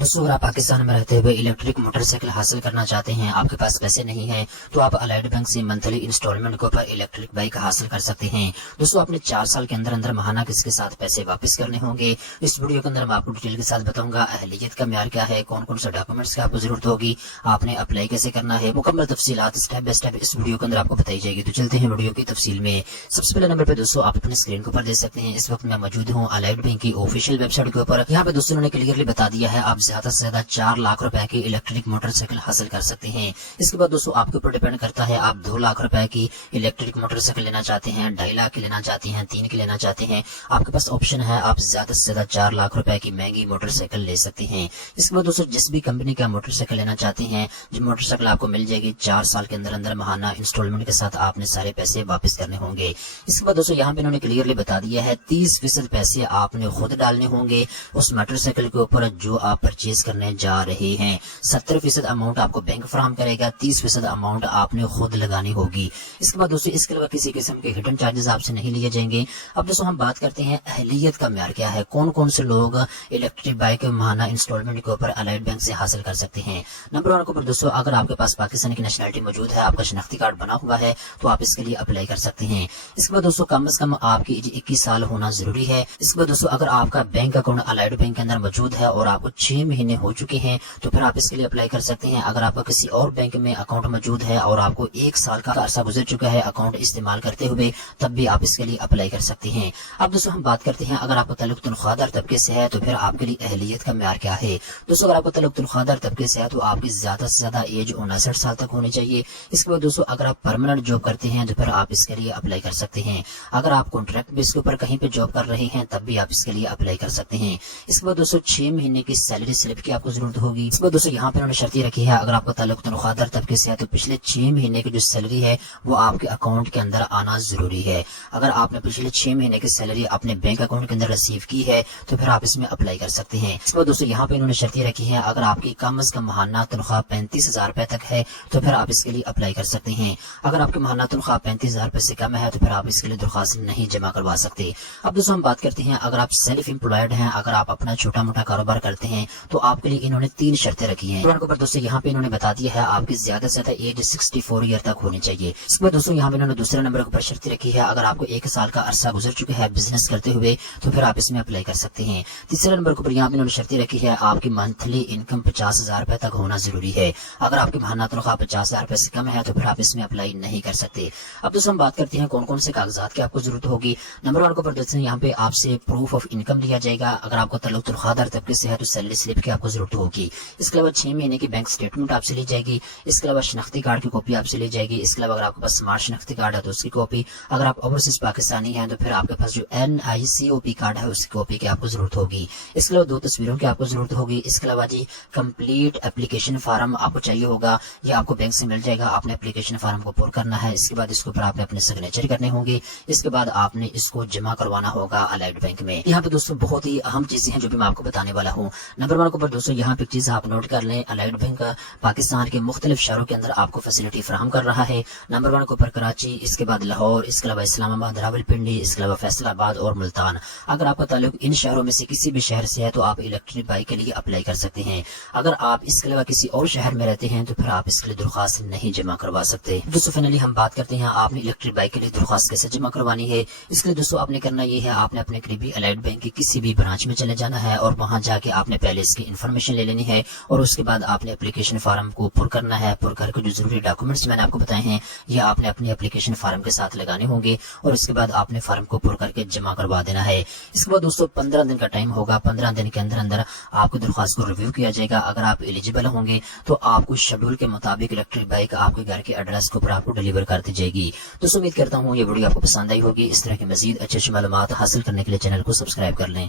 दोस्तों अगर आप पाकिस्तान में रहते हुए इलेक्ट्रिक मोटरसाइकिल हासिल करना चाहते हैं, आपके पास पैसे नहीं हैं, तो आप अलाइड बैंक से मंथली इंस्टॉलमेंट के ऊपर इलेक्ट्रिक बाइक हासिल कर सकते हैं। दोस्तों आपने 4 साल के अंदर अंदर महाना किसके साथ पैसे वापस करने होंगे, इस वीडियो के अंदर मैं आपको डिटेल के साथ बताऊंगा। अहलियत का म्यार क्या है, कौन कौन से डॉक्यूमेंट्स की आपको जरूरत होगी, आपने अप्लाई कैसे करना है, मुकम्मल तफसीलात स्टेप बाय स्टेप इस वीडियो के अंदर आपको बताई जाएगी। तो चलते हैं वीडियो की तफसील में। सबसे पहले नंबर पे दोस्तों आप अपने स्क्रीन के ऊपर देख सकते हैं, इस वक्त मैं मौजूद हूँ अलाइड बैंक की ऑफिशियल वेबसाइट के ऊपर। यहाँ पे दोस्तों ने क्लियरली बता दिया है, आप ज्यादा से ज्यादा 4 लाख रुपए की इलेक्ट्रिक मोटरसाइकिल हासिल कर सकते हैं। इसके बाद दोस्तों आपके ऊपर डिपेंड करता है, आप 2 लाख रुपए की इलेक्ट्रिक मोटरसाइकिल लेना चाहते हैं, 2.5 लाख की लेना चाहते हैं, 3 की लेना चाहते हैं, आपके पास ऑप्शन है। आप ज्यादा से ज्यादा 4 लाख रुपए की महंगी मोटरसाइकिल ले सकते हैं। इसके बाद दोस्तों जिस भी कंपनी का मोटरसाइकिल लेना चाहते हैं, जो मोटरसाइकिल आपको मिल जाएगी 4 साल के अंदर अंदर महाना इंस्टॉलमेंट के साथ आपने सारे पैसे वापस करने होंगे। इसके बाद दोस्तों यहाँ पे इन्होंने क्लियरली बता दिया है, 30% पैसे आपने खुद डालने होंगे उस मोटरसाइकिल के ऊपर जो आप परचेज करने जा रहे हैं। 70% अमाउंट आपको बैंक फराहम करेगा, 30% अमाउंट आपने खुद लगानी होगी। इसके बाद दोस्तों इसके अलावा किसी किस्म के हिडन चार्जेस आपसे नहीं लिए जाएंगे। अब दोस्तों हम बात करते हैं अहलियत का म्यार क्या है, कौन कौन से लोग इलेक्ट्रिक बाइक महाना इंस्टॉलमेंट के ऊपर अलाइड बैंक से हासिल कर सकते हैं। नंबर 1 के ऊपर दोस्तों अगर आपके पास पाकिस्तान की नेशनलिटी मौजूद है, आपका शनाख्ती कार्ड बना हुआ है, तो आप इसके लिए अप्लाई कर सकते हैं। इसके बाद दोस्तों कम से कम आपकी एज 21 साल होना जरूरी है। इसके बाद दोस्तों अगर आपका बैंक अकाउंट अलाइड बैंक के अंदर मौजूद है और आपको 6 महीने हो चुके हैं, तो फिर आप इसके लिए अप्लाई कर सकते हैं। अगर आपका किसी और बैंक में अकाउंट मौजूद है और आपको 1 साल का अरसा गुजर चुका है अकाउंट इस्तेमाल करते हुए, तब भी आप इसके लिए अप्लाई कर सकते हैं। अब दोस्तों हम बात करते हैं, अगर आपका ताल्लुक तनख्वाहदार तबके से है, तो फिर आपके लिए अहलियत का म्यार क्या है। दोस्तों अगर आपका ताल्लुक तनख्वाहदार तबके से है, तो आपकी ज्यादा से ज्यादा एज 59 साल तक होनी चाहिए। इसके बाद दोस्तों अगर आप परमानेंट जॉब करते हैं, तो फिर आप इसके लिए अप्लाई कर सकते हैं। अगर आप कॉन्ट्रैक्ट बेस के ऊपर कहीं पे जॉब कर रहे हैं, तब भी आप इसके लिए अप्लाई कर सकते हैं। इसके बाद दोस्तों 6 महीने की सैलरी स्लिप की आपको जरूरत होगी। इसके बाद दोस्तों यहाँ पे उन्होंने शर्त रखी है, अगर आपका ताल्लुक तनख्वाहदार तबके से है, तो पिछले 6 महीने की जो सैलरी है वो आपके अकाउंट के अंदर आना जरूरी है। अगर आपने पिछले 6 महीने की सैलरी अपने बैंक अकाउंट के अंदर रिसीव की है, तो फिर आप इसमें अप्लाई कर सकते हैं। इसके बाद दोस्तों यहाँ पे इन्होंने शर्त रखी है, अगर आपकी कम से कम महाना तनख्वाह 35,000 रुपए तक है, तो फिर आप इसके लिए अप्लाई कर सकते हैं। अगर आपकी महाना तनख्वाह 35,000 रुपए से कम है, तो फिर आप इसके लिए दरख्वास्त नहीं जमा करवा सकते। अब दोस्तों हम बात करते हैं, अगर आप सेल्फ एम्प्लॉयड हैं, अगर आप अपना छोटा मोटा कारोबार करते हैं, तो आपके लिए इन्होंने 3 शर्तें रखी हैं। दोस्तों यहाँ पे इन्होंने बता दिया है, आपकी ज्यादा से ज्यादा एज 64 ईयर तक होनी चाहिए। इसके बाद दोस्तों यहाँ पे इन्होंने दूसरे नंबर के ऊपर शर्त रखी है, अगर आपको 1 साल का अरसा गुजर चुका है बिजनेस करते हुए, तो फिर आप इसमें अप्लाई कर सकते हैं। तीसरे नंबर के ऊपर यहाँ पे इन्होंने शर्त रखी है, आपकी मंथली इनकम 50,000 रुपए तक होना जरूरी है। अगर आपकी महाना तनख्वाह 50,000 रुपए से कम है, तो फिर आप इसमें अप्लाई नहीं कर सकते। अब दोस्तों हम बात करते हैं कौन कौन से कागजात की आपको जरूरत होगी। नंबर 1 के ऊपर दोस्तों यहाँ पे आपसे प्रूफ ऑफ इनकम लिया जाएगा। अगर आपको ताल्लुक तनख्वाहदार तबके से है, तो सैलरी स्लिप की आपको जरूरत होगी। इसके अलावा 6 महीने की बैंक स्टेटमेंट आपसे ली जाएगी। इसके अलावा शनाख्ती कार्ड की कॉपी आपसे ली जाएगी। इसके अलावा अगर आपके पास स्मार्ट शनाख्ती कार्ड है, तो उसकी कॉपी। अगर आप ओवरसीज पाकिस्तानी हैं, तो फिर आपके पास जो NICOP कार्ड है, उसकी कॉपी की आपको जरूरत होगी। इसके अलावा 2 तस्वीरों की आपको जरूरत होगी। इसके अलावा जी कंप्लीट एप्लीकेशन फार्म आपको चाहिए होगा, ये आपको बैंक से मिल जाएगा। आपने एप्लीकेशन फार्म को पुर करना है। इसके बाद इसके ऊपर आपने अपने सिग्नेचर करने होंगे। इसके बाद आपने इसको जमा करवाना होगा अलाइड बैंक में। यहाँ पे दोस्तों बहुत ही अहम चीजें हैं जो भी मैं आपको बताने वाला हूँ। नंबर 1 के ऊपर दोस्तों यहाँ पे चीज आप नोट कर लें, अलाइड बैंक पाकिस्तान के मुख्तलिफ शहरों के अंदर आपको फैसिलिटी फराहम कर रहा है। नंबर 1 के ऊपर कराची, इसके बाद लाहौर, इसके अलावा इस्लामाबाद, रावलपिंडी, इसके अलावा फैसलाबाद और मुल्तान। अगर आपका ताल्लुक इन शहरों में से किसी भी शहर से है, तो आप इलेक्ट्रिक बाइक के लिए अप्लाई कर सकते हैं। अगर आप इसके अलावा किसी और शहर में रहते हैं, तो फिर आप इसके लिए दरख्वास्त नहीं जमा करवा सकते। दोस्तों फाइनली हम बात करते हैं, आपने इलेक्ट्रिक बाइक के लिए दरख्वास्त कैसे जमा करवानी है। इसके लिए दोस्तों आपने करना ये है, आपने अपने करीबी अलाइड बैंक की किसी भी ब्रांच में चले जाना है और वहां जाके आपने पहले इसकी इन्फॉर्मेशन ले लेनी है और उसके बाद आपने एप्लीकेशन फार्म को पुर करना है। पुर करके जो जरूरी डॉक्यूमेंट्स मैंने आपको बताए हैं, ये आपने अपनी एप्लीकेशन फार्म के साथ लगाने होंगे और इसके बाद आपने फार्म को पुर करके जमा करवा देना है। इसके बाद दोस्तों 15 दिन का टाइम होगा। 15 दिन के अंदर अंदर आपको दरख्वास्त को रिव्यू किया जाएगा। अगर आप एलिजिबल होंगे, तो आपको शेड्यूल के मुताबिक इलेक्ट्रिक बाइक आपके घर के एड्रेस के ऊपर आपको डिलीवर कर दी जाएगी। दोस्तों उम्मीद करता हूँ ये वीडियो आपको पसंद आई होगी। इस तरह की मजीद अच्छी मालूमात हासिल करने के लिए चैनल को सब्सक्राइब कर लें।